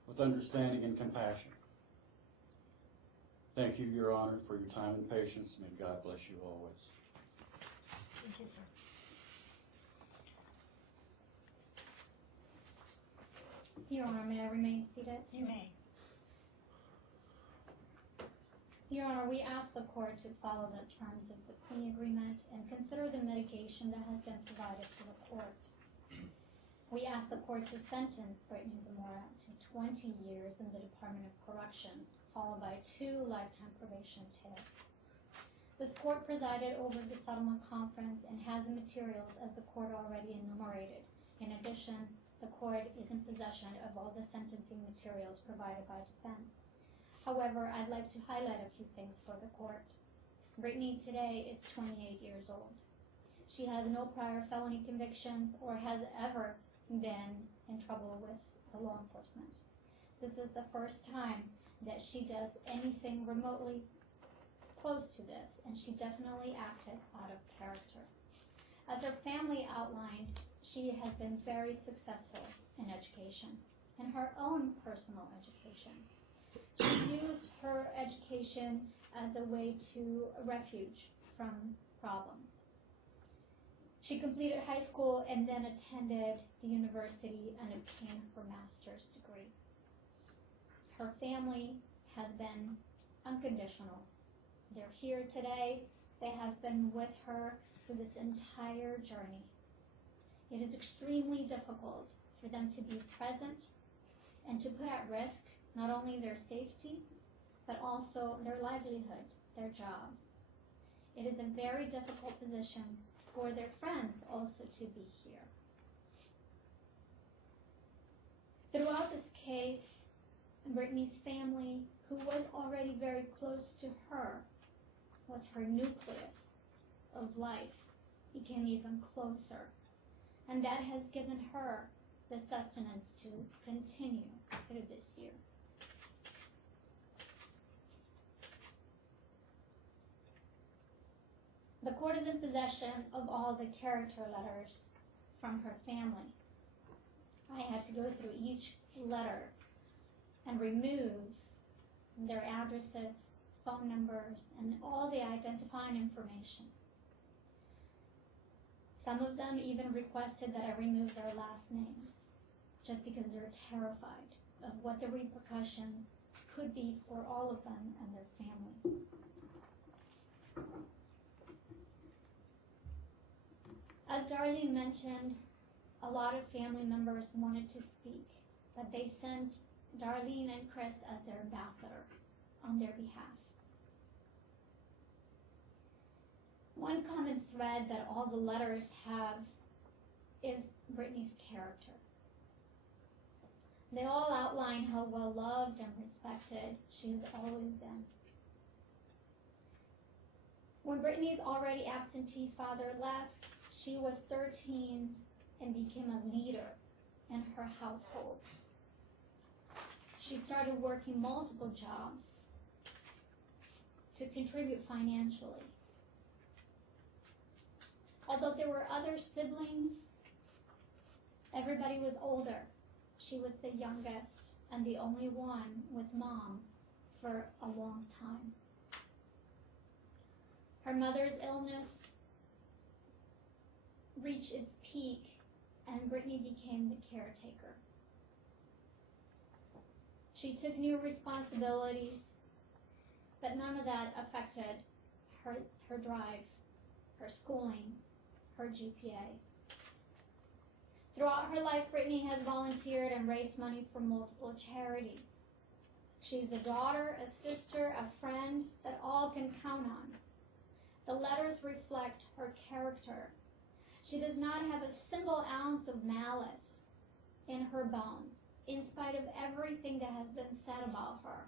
with understanding and compassion. Thank you, Your Honor, for your time and patience. May God bless you always. Thank you, sir. Your Honor, may I remain seated? You may. Your Honor, we ask the court to follow the terms of the plea agreement and consider the mitigation that has been provided to the court. We ask the court to sentence Brittany Zamora to 20 years in the Department of Corrections, followed by 2 lifetime probation terms. This court presided over the settlement conference and has the materials as the court already enumerated. In addition, the court is in possession of all the sentencing materials provided by defense. However, I'd like to highlight a few things for the court. Brittany today is 28 years old. She has no prior felony convictions or has ever been in trouble with the law enforcement. This is the first time that she does anything remotely close to this, and she definitely acted out of character. As her family outlined, she has been very successful in education, in her own personal education. She used her education as a way to refuge from problems. She completed high school and then attended the university and obtained her master's degree. Her family has been unconditional. They're here today. They have been with her through this entire journey. It is extremely difficult for them to be present and to put at risk not only their safety, but also their livelihood, their jobs. It is a very difficult position for their friends also to be here. Throughout this case, Brittany's family, who was already very close to her, was her nucleus of life, became even closer. And that has given her the sustenance to continue through this year. The court is in possession of all the character letters from her family. I had to go through each letter and remove their addresses, phone numbers, and all the identifying information. Some of them even requested that I remove their last names, just because they're terrified of what the repercussions could be for all of them and their families. As Darlene mentioned, a lot of family members wanted to speak, but they sent Darlene and Chris as their ambassador on their behalf. One common thread that all the letters have is Brittany's character. They all outline how well loved and respected she has always been. When Brittany's already absentee father left, she was 13 and became a leader in her household. She started working multiple jobs to contribute financially. Although there were other siblings, everybody was older. She was the youngest and the only one with Mom for a long time. Her mother's illness reached its peak, and Brittany became the caretaker. She took new responsibilities, but none of that affected her drive, her schooling, her GPA. Throughout her life, Brittany has volunteered and raised money for multiple charities. She's a daughter, a sister, a friend that all can count on. The letters reflect her character. She does not have a single ounce of malice in her bones, in spite of everything that has been said about her.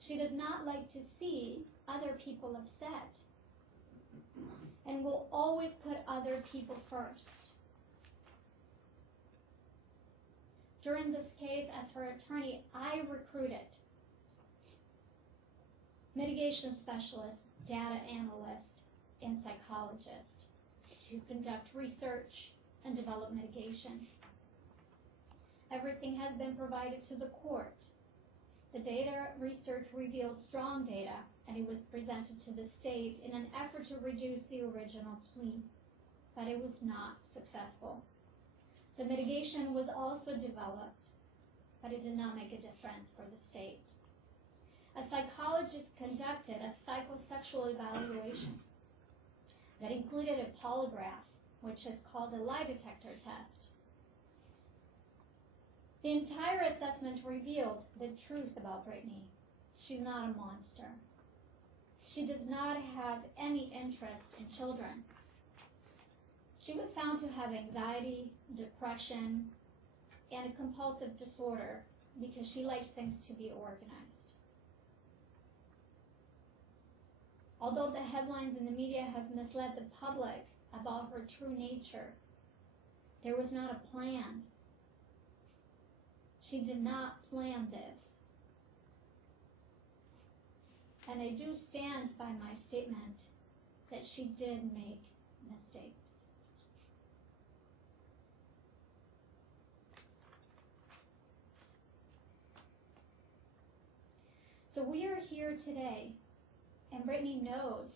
She does not like to see other people upset and will always put other people first. During this case, as her attorney, I recruited mitigation specialists, data analysts, and psychologists to conduct research and develop mitigation. Everything has been provided to the court. The data research revealed strong data, and it was presented to the state in an effort to reduce the original plea, but it was not successful. The mitigation was also developed, but it did not make a difference for the state. A psychologist conducted a psychosexual evaluation that included a polygraph, which is called a lie detector test. The entire assessment revealed the truth about Brittany. She's not a monster. She does not have any interest in children. She was found to have anxiety, depression, and a compulsive disorder because she likes things to be organized. Although the headlines in the media have misled the public about her true nature, there was not a plan. She did not plan this. And I do stand by my statement that she did make mistakes. So we are here today, and Brittany knows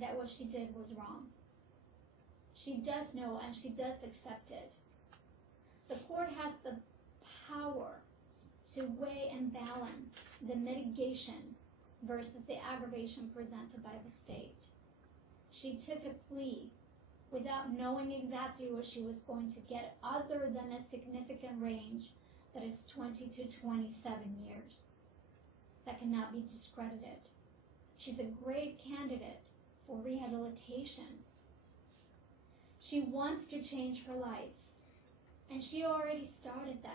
that what she did was wrong. She does know, and she does accept it. The court has the power to weigh and balance the mitigation versus the aggravation presented by the state. She took a plea without knowing exactly what she was going to get, other than a significant range that is 20 to 27 years. That cannot be discredited. She's a great candidate for rehabilitation. She wants to change her life, and she already started that.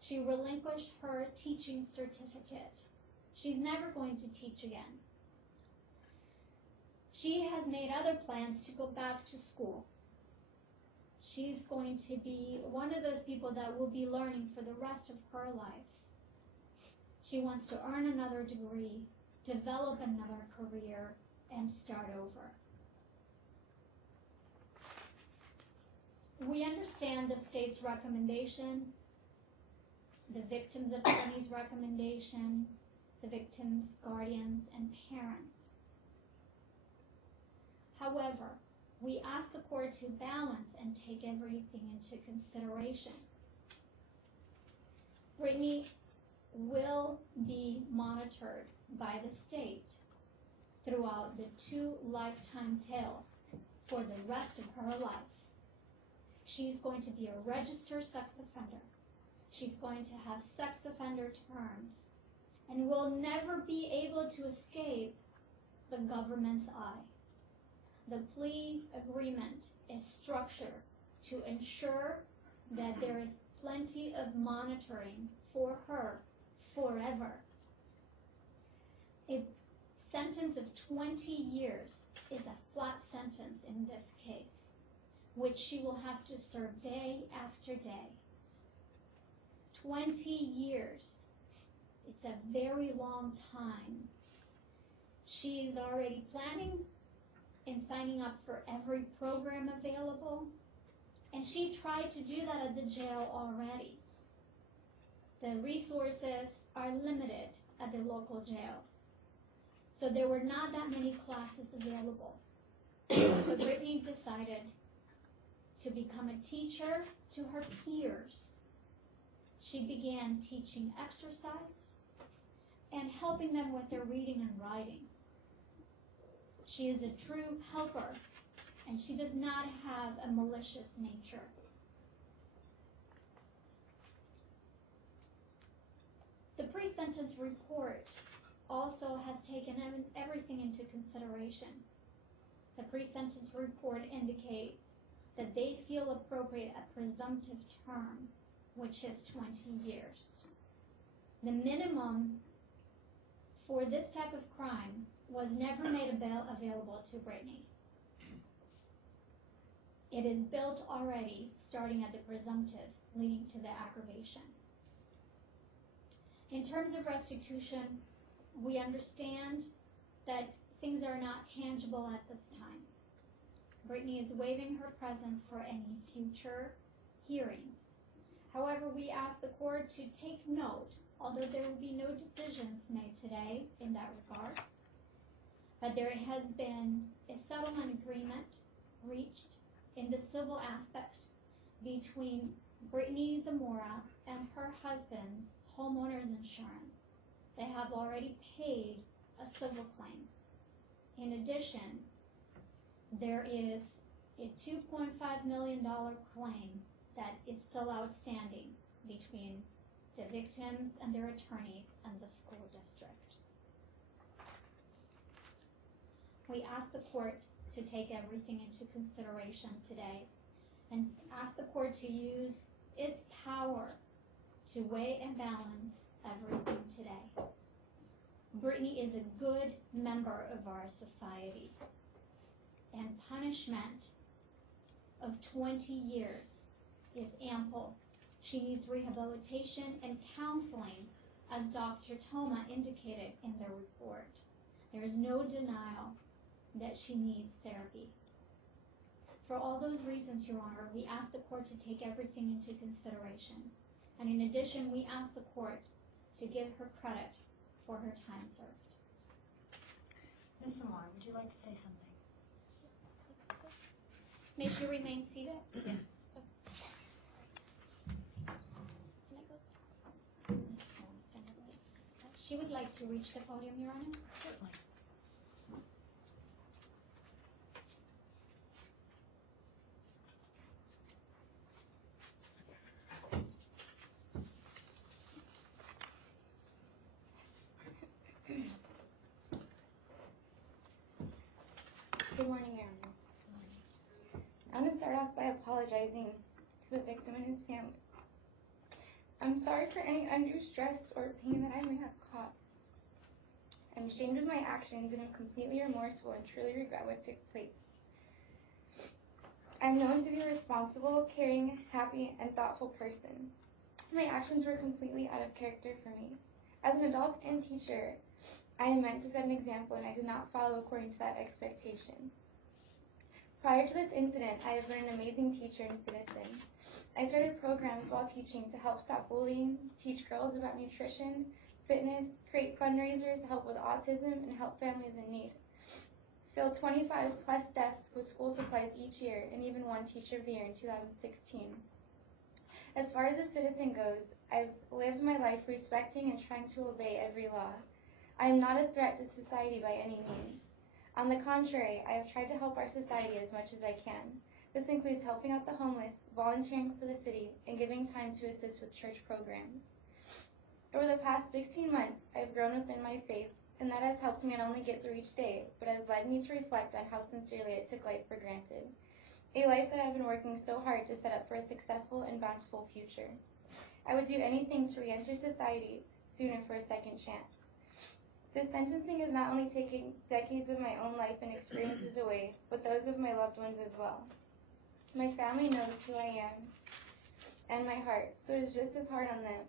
She relinquished her teaching certificate. She's never going to teach again. She has made other plans to go back to school. She's going to be one of those people that will be learning for the rest of her life. She wants to earn another degree, develop another career, and start over. We understand the state's recommendation, the victims' attorney's recommendation, the victims' guardians, and parents. However, we ask the court to balance and take everything into consideration. Brittany will be monitored by the state throughout the 2 lifetime tails for the rest of her life. She's going to be a registered sex offender. She's going to have sex offender terms and will never be able to escape the government's eye. The plea agreement is structured to ensure that there is plenty of monitoring for her forever. A sentence of 20 years is a flat sentence in this case, which she will have to serve day after day. 20 years is a very long time. She is already planning and signing up for every program available, and she tried to do that at the jail already. The resources are limited at the local jails, so there were not that many classes available. So Brittany decided to become a teacher to her peers. She began teaching exercise and helping them with their reading and writing. She is a true helper, and she does not have a malicious nature. The pre-sentence report also has taken everything into consideration. The pre-sentence report indicates that they feel appropriate a presumptive term, which is 20 years. The minimum for this type of crime was never made available to Brittany. It is built already, starting at the presumptive, leading to the aggravation. In terms of restitution, we understand that things are not tangible at this time. Brittany is waiving her presence for any future hearings. However, we ask the court to take note, although there will be no decisions made today in that regard, that there has been a settlement agreement reached in the civil aspect between Brittany Zamora and her husband's homeowner's insurance. They have already paid a civil claim. In addition, there is a $2.5 million claim that is still outstanding between the victims and their attorneys and the school district. We ask the court to take everything into consideration today and ask the court to use its power to weigh and balance everything today. Brittany is a good member of our society, and punishment of 20 years is ample. She needs rehabilitation and counseling, as Dr. Toma indicated in their report. There is no denial that she needs therapy. For all those reasons, Your Honor, we ask the court to take everything into consideration. And in addition, we ask the court to give her credit for her time served. Ms. Zamora, would you like to say something? May she remain seated? Yes. She would like to reach the podium, Your Honor. Certainly. Good morning, Your Honor. I want to start off by apologizing to the victim and his family. I'm sorry for any undue stress or pain that I may have caused. I'm ashamed of my actions and am completely remorseful and truly regret what took place. I'm known to be a responsible, caring, happy, and thoughtful person. My actions were completely out of character for me. As an adult and teacher, I am meant to set an example, and I did not follow according to that expectation. Prior to this incident, I have been an amazing teacher and citizen. I started programs while teaching to help stop bullying, teach girls about nutrition, fitness, create fundraisers to help with autism, and help families in need. Fill 25 plus desks with school supplies each year, and even won Teacher of the Year in 2016. As far as a citizen goes, I've lived my life respecting and trying to obey every law. I am not a threat to society by any means. On the contrary, I have tried to help our society as much as I can. This includes helping out the homeless, volunteering for the city, and giving time to assist with church programs. Over the past 16 months, I've grown within my faith, and that has helped me not only get through each day, but has led me to reflect on how sincerely I took life for granted. A life that I've been working so hard to set up for a successful and bountiful future. I would do anything to re-enter society sooner for a second chance. This sentencing is not only taking decades of my own life and experiences away, but those of my loved ones as well. My family knows who I am and my heart, so it is just as hard on them.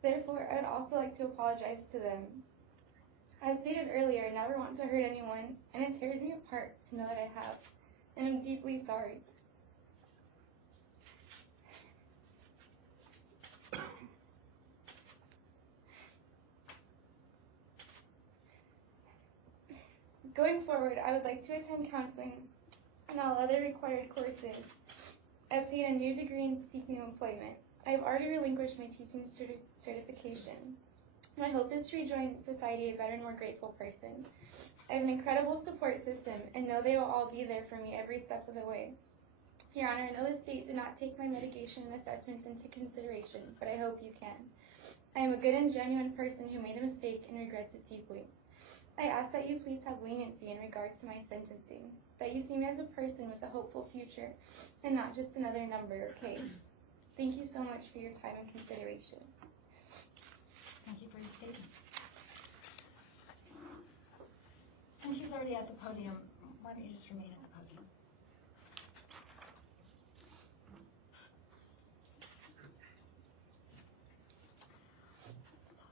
Therefore, I would also like to apologize to them. As stated earlier, I never want to hurt anyone, and it tears me apart to know that I have, and I'm deeply sorry. Going forward, I would like to attend counseling and all other required courses. I obtain a new degree and seek new employment. I have already relinquished my teaching certification. My hope is to rejoin society a better and more grateful person. I have an incredible support system and know they will all be there for me every step of the way. Your Honor, I know the state did not take my mitigation and assessments into consideration, but I hope you can. I am a good and genuine person who made a mistake and regrets it deeply. I ask that you please have leniency in regards to my sentencing, that you see me as a person with a hopeful future and not just another number or case. Thank you so much for your time and consideration. Thank you for your statement. Since she's already at the podium, why don't you just remain at the podium?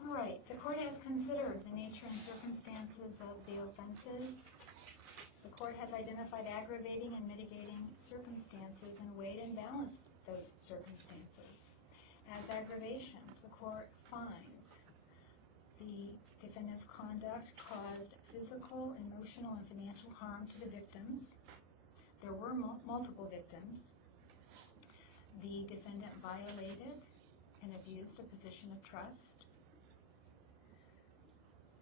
All right, the court has considered the nature and circumstances of the offenses. The court has identified aggravating and mitigating circumstances and weighed and balanced those circumstances. As aggravation, the court finds the defendant's conduct caused physical, emotional, and financial harm to the victims. There were multiple victims. The defendant violated and abused a position of trust.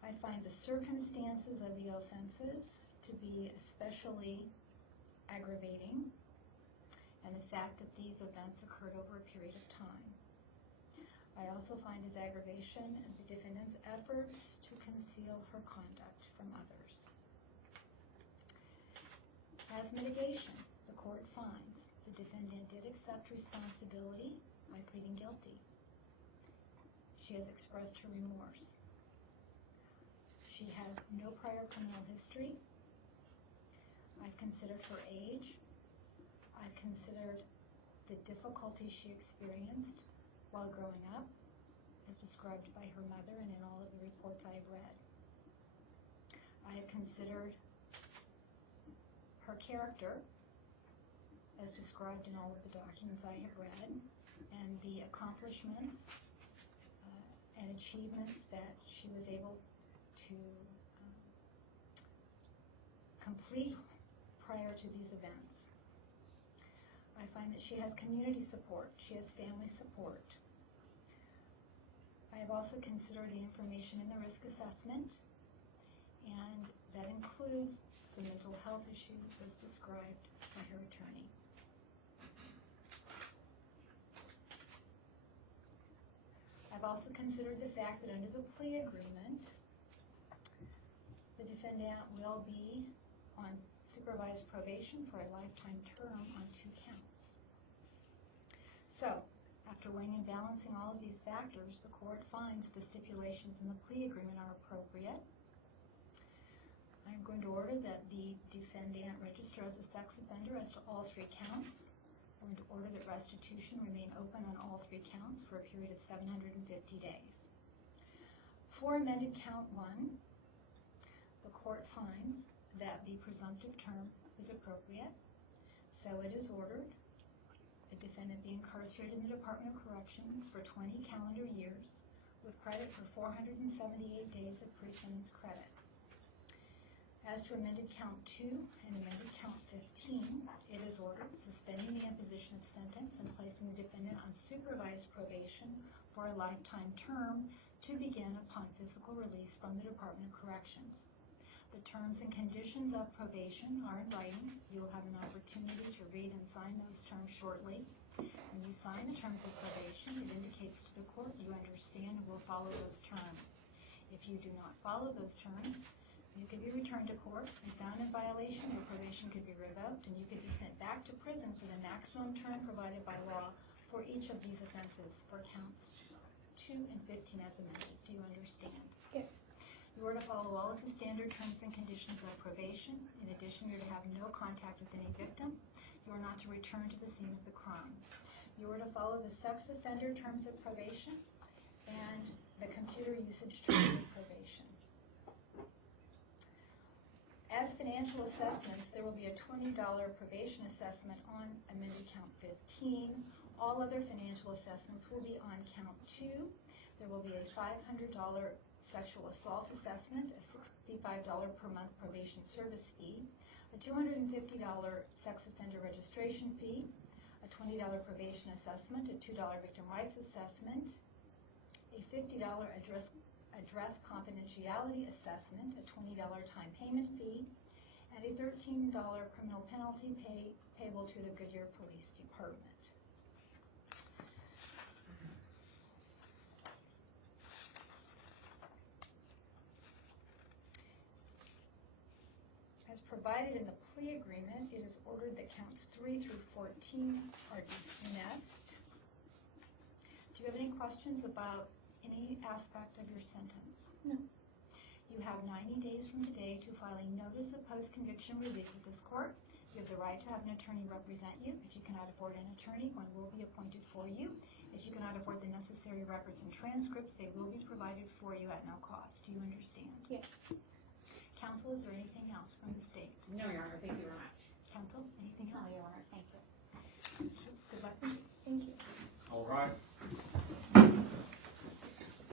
I find the circumstances of the offenses to be especially aggravating, and the fact that these events occurred over a period of time. I also find as aggravation the defendant's efforts to conceal her conduct from others. As mitigation, the court finds the defendant did accept responsibility by pleading guilty. She has expressed her remorse. She has no prior criminal history. I've considered her age. I've considered the difficulties she experienced while growing up, as described by her mother and in all of the reports I have read. I have considered her character, as described in all of the documents I have read, and the accomplishments and achievements that she was able to complete prior to these events. I find that she has community support, she has family support. I have also considered the information in the risk assessment, and that includes some mental health issues as described by her attorney. I've also considered the fact that under the plea agreement, the defendant will be on supervised probation for a lifetime term on 2 counts. So, after weighing and balancing all of these factors, the court finds the stipulations in the plea agreement are appropriate. I'm going to order that the defendant register as a sex offender as to all 3 counts. I'm going to order that restitution remain open on all 3 counts for a period of 750 days. For amended count 1, the court finds that the presumptive term is appropriate, so it is ordered the defendant be incarcerated in the Department of Corrections for 20 calendar years with credit for 478 days of pre-sentence credit. As to amended count 2 and amended count 15, it is ordered suspending the imposition of sentence and placing the defendant on supervised probation for a lifetime term to begin upon physical release from the Department of Corrections. The terms and conditions of probation are in writing. You will have an opportunity to read and sign those terms shortly. When you sign the terms of probation, it indicates to the court you understand and will follow those terms. If you do not follow those terms, you could be returned to court and found in violation. Your probation could be revoked and you could be sent back to prison for the maximum term provided by law for each of these offenses for counts 2 and 15 as amended. Do you understand? Yes. You are to follow all of the standard terms and conditions of probation. In addition, you are to have no contact with any victim. You are not to return to the scene of the crime. You are to follow the sex offender terms of probation and the computer usage terms of probation. As financial assessments, there will be a $20 probation assessment on amended count 15. All other financial assessments will be on count 2. There will be a $500 sexual assault assessment, a $65 per month probation service fee, a $250 sex offender registration fee, a $20 probation assessment, a $2 victim rights assessment, a $50 address confidentiality assessment, a $20 time payment fee, and a $13 criminal penalty payable to the Goodyear Police Department. As provided in the plea agreement, it is ordered that counts 3 through 14 are dismissed. Do you have any questions about any aspect of your sentence? No. You have 90 days from today to file a notice of post-conviction relief with this court. You have the right to have an attorney represent you. If you cannot afford an attorney, one will be appointed for you. If you cannot afford the necessary records and transcripts, they will be provided for you at no cost. Do you understand? Yes. Counsel, is there anything else from the state? No, Your Honor, thank you very much. Counsel, anything No, else? Your Honor, thank you.